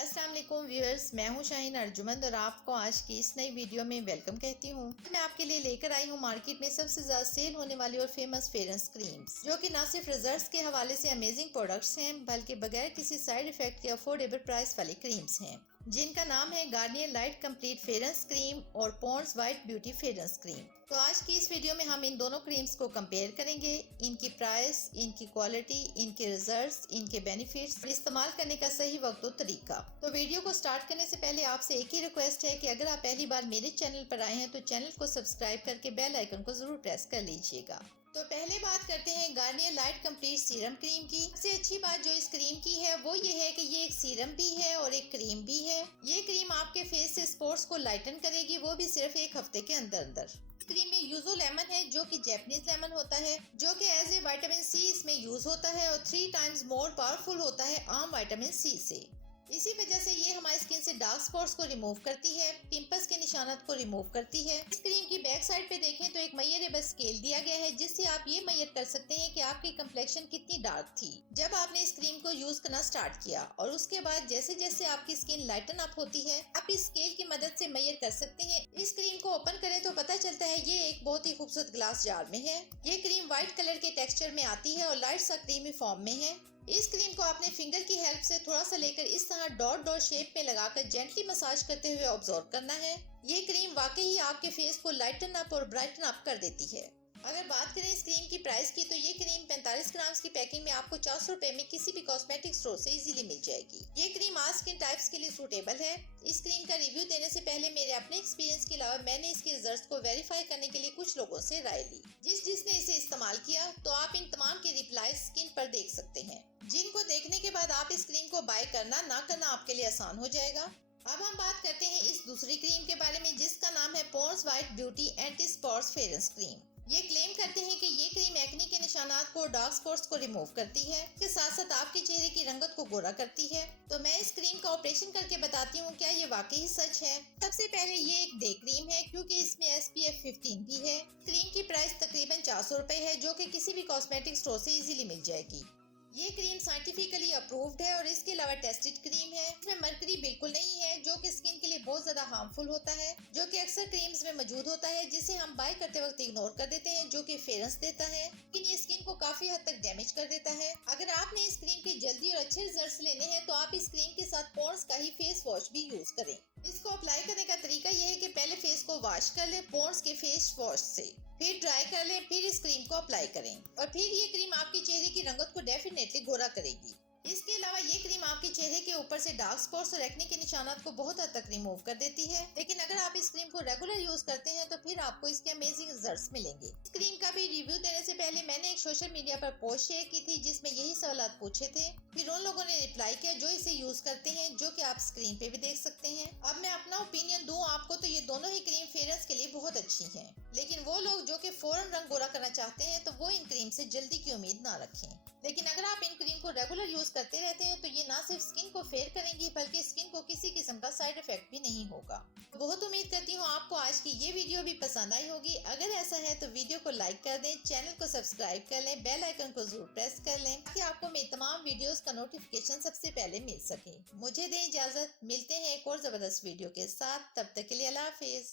अस्सलाम वालेकुम व्यूअर्स, मैं हूं शाहीन अर्जुमंद और आपको आज की इस नई वीडियो में वेलकम कहती हूं। मैं आपके लिए लेकर आई हूं मार्केट में सबसे ज्यादा सेल होने वाली और फेमस फेयरेंस क्रीम्स, जो कि न सिर्फ रिजल्ट्स के हवाले से अमेजिंग प्रोडक्ट्स हैं, बल्कि बगैर किसी साइड इफेक्ट के अफोर्डेबल प्राइस वाली क्रीम्स हैं, जिनका नाम है गार्नियर लाइट कंप्लीट फेयरेंस क्रीम और पॉन्ड्स वाइट ब्यूटी फेयरेंस क्रीम। तो आज की इस वीडियो में हम इन दोनों क्रीम्स को कंपेयर करेंगे, इनकी प्राइस, इनकी क्वालिटी, इनके रिजल्ट्स, इनके बेनिफिट्स, इस्तेमाल करने का सही वक्त और तरीका। तो वीडियो को स्टार्ट करने से पहले आपसे एक ही रिक्वेस्ट है कि अगर आप पहली बार मेरे चैनल पर आए हैं तो चैनल को सब्सक्राइब करके बेल आइकन को जरूर प्रेस कर लीजिएगा। तो पहले बात करते हैं Garnier light complete serum cream की। सबसे अच्छी बात जो इस क्रीम की है वो ये है कि ये एक सीरम भी है और एक क्रीम भी है। ये क्रीम आपके फेस से स्पॉट्स को लाइटन करेगी, वो भी सिर्फ एक हफ्ते के अंदर अंदर। क्रीम में यूजो लेमन है, जो कि जैपनीज लेमन होता है, जो कि एज ए विटामिन सी इसमें यूज होता है और 3 टाइम्स मोर पावरफुल होता है आम विटामिन सी से। इसी वजह से ये हमारी स्किन से डार्क स्पॉट्स को रिमूव करती है, पिंपल्स के निशानात को रिमूव करती है। इस क्रीम की बैक साइड पे देखें तो एक मेजरेबल स्केल दिया गया है, जिससे आप ये मेजर कर सकते हैं कि आपकी कंप्लेक्शन कितनी डार्क थी जब आपने इस क्रीम को यूज करना स्टार्ट किया, और उसके बाद जैसे जैसे आपकी स्किन लाइटन अप होती है आप इस स्केल की मदद से मेजर कर सकते हैं। इस क्रीम को ओपन करें तो पता चलता है ये एक बहुत ही खूबसूरत ग्लास जार में है। ये क्रीम व्हाइट कलर के टेक्सचर में आती है और लाइट सा क्रीमी फॉर्म में है। इस क्रीम को आपने फिंगर की हेल्प से थोड़ा सा लेकर इस तरह डॉट डॉट शेप में लगाकर जेंटली मसाज करते हुए ऑब्जर्व करना है। ये क्रीम वाकई ही आपके फेस को लाइटन अप और ब्राइटन अप कर देती है। अगर बात करें इस क्रीम की प्राइस की तो ये क्रीम 45 ग्राम की पैकिंग में आपको 400 रुपए में किसी भी कॉस्मेटिक स्टोर से इजीली मिल जाएगी। ये क्रीम आज स्किन टाइप्स के लिए सूटेबल है। इस क्रीम का रिव्यू देने से पहले मेरे अपने एक्सपीरियंस के अलावा मैंने इसके रिजल्ट्स को वेरीफाई करने के लिए कुछ लोगों से राय ली, जिसने इसे इस्तेमाल किया। तो आप इन तमाम के रिप्लाई स्क्रीन पर देख सकते हैं, जिनको देखने के बाद आप इस क्रीम को बाय करना ना करना आपके लिए आसान हो जाएगा। अब हम बात करते हैं इस दूसरी क्रीम के बारे में, जिसका नाम है Pond's White Beauty anti spots fairness cream. ये क्लेम करते हैं कि ये क्रीम एक्ने के निशानात को, डार्क स्पॉट्स को रिमूव करती है, इसके साथ साथ आपके चेहरे की रंगत को गोरा करती है। तो मैं इस क्रीम का ऑपरेशन करके बताती हूँ क्या ये वाकई सच है। सबसे पहले ये एक डे क्रीम है, क्योंकि इसमें SPF 15 भी है। क्रीम की प्राइस तकरीबन 400 रुपए है, जो कि किसी भी कॉस्मेटिक स्टोर से इजीली मिल जाएगी। ये क्रीम साइंटिफिकली अप्रूव्ड है और इसके अलावा टेस्टेड क्रीम है। इसमें मरकरी बिल्कुल नहीं है, जो कि स्किन के लिए बहुत ज्यादा हार्मफुल होता है, जो कि अक्सर क्रीम्स में मौजूद होता है, जिसे हम बाय करते वक्त इग्नोर कर देते हैं, जो कि फेयरेंस देता है, लेकिन ये स्किन को काफी हद तक डैमेज कर देता है। अगर आपने इस क्रीम के जल्दी और अच्छे रिजल्ट्स लेने हैं तो आप इस क्रीम के साथ पॉन्ड्स का ही फेस वॉश भी यूज करें। इसको अप्लाई करने का तरीका यह है कि पहले फेस को वॉश कर ले पॉन्ड्स के फेस वॉश से, फिर ड्राई कर लें, फिर इस क्रीम को अप्लाई करें और फिर ये क्रीम आपके चेहरे की रंगत को डेफिनेटली गोरा करेगी। इसके अलावा ये क्रीम आपके चेहरे के ऊपर से डार्क स्पॉट्स और एक्ने के निशानात को बहुत हद तक रिमूव कर देती है। लेकिन अगर आप इस क्रीम को रेगुलर यूज करते हैं तो फिर आपको इसके अमेजिंग रिजल्ट्स मिलेंगे। इस क्रीम का भी रिव्यू देने से पहले मैंने एक सोशल मीडिया पर पोस्ट शेयर की थी, जिसमें यही सवाल पूछे थे। फिर उन लोगों ने रिप्लाई किया जो इसे यूज करते हैं, जो कि आप स्क्रीन पे भी देख सकते हैं। अब मैं अपना ओपिनियन दूं आपको तो ये दोनों ही क्रीम फेयरेंस के लिए बहुत अच्छी है, लेकिन वो लोग जो कि फौरन रंग गोरा करना चाहते हैं तो वो इन क्रीम से जल्दी की उम्मीद ना रखें। लेकिन अगर आप इन क्रीम को रेगुलर यूज करते रहते हैं तो ये ना सिर्फ स्किन को फेयर करेंगी, बल्कि स्किन को किसी किस्म का साइड इफेक्ट भी नहीं होगा। बहुत उम्मीद करती हूँ आपको आज की ये वीडियो भी पसंद आई होगी। अगर ऐसा है तो वीडियो को लाइक कर दें, चैनल को सब्सक्राइब कर लें, बेल आइकन को जरूर प्रेस कर लें, ताकि आपको मेरी तमाम वीडियोस का नोटिफिकेशन सबसे पहले मिल सके। मुझे दें इजाजत, मिलते हैं एक और जबरदस्त वीडियो के साथ। तब तक के लिए अल्लाह हाफिज।